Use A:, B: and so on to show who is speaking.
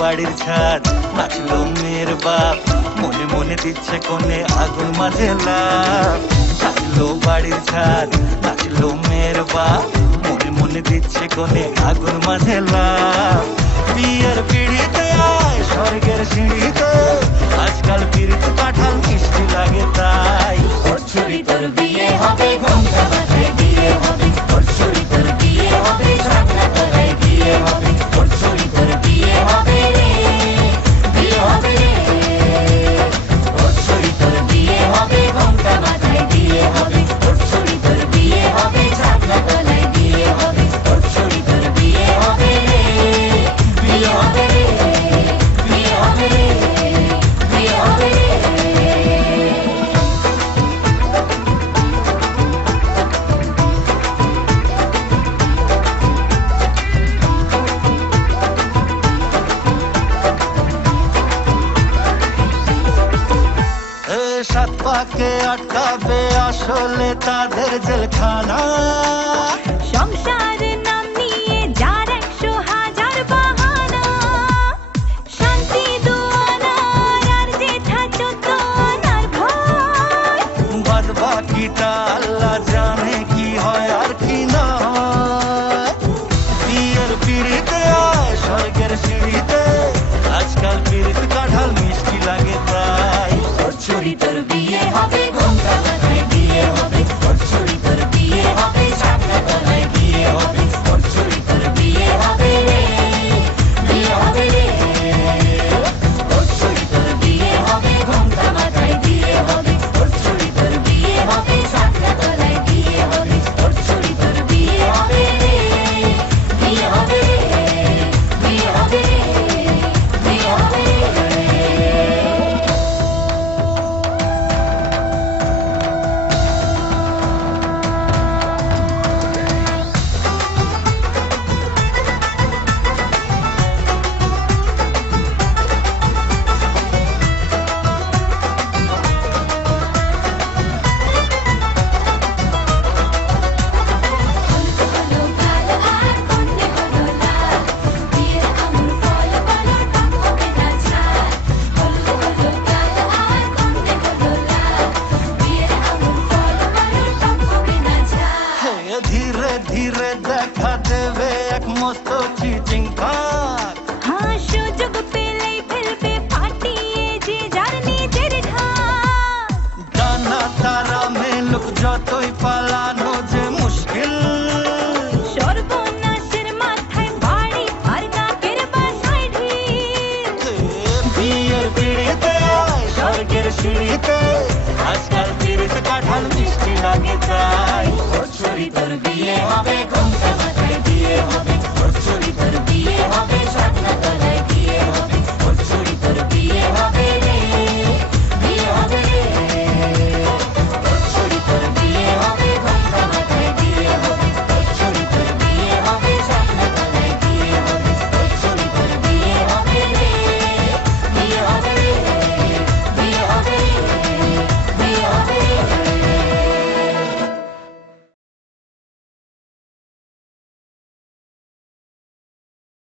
A: বাড়ির ছাদ নাচল মেয়ের বাপ। মনে মনে দিচ্ছে কোনে আগুন, মাঝে লাভ। বাড়ির ছাদ নাচল মেয়ের বাপ। মনে মনে দিচ্ছে কোনে আগুন, মাঝে লাভ। বিয়ের পিড়িতে যাকে আটকাবে আসলে তাদের জেলখানা।
B: সংসার
A: হাসি চিংকার হ্যাঁ
B: সুযোগ পেলেই ফেলবে ফাটিয়ে যে যার নিজের ঢাক
A: জানা তারা মেলুক যতই পালানো যে মুশকিল
B: সর্বনাশের মাথায় বাড়ি আর নাকের বাসায় ঢিল
A: বিয়ের পিড়িতে স্বর্গের সিঁড়িতে আজকাল পিড়িতে কাঠাল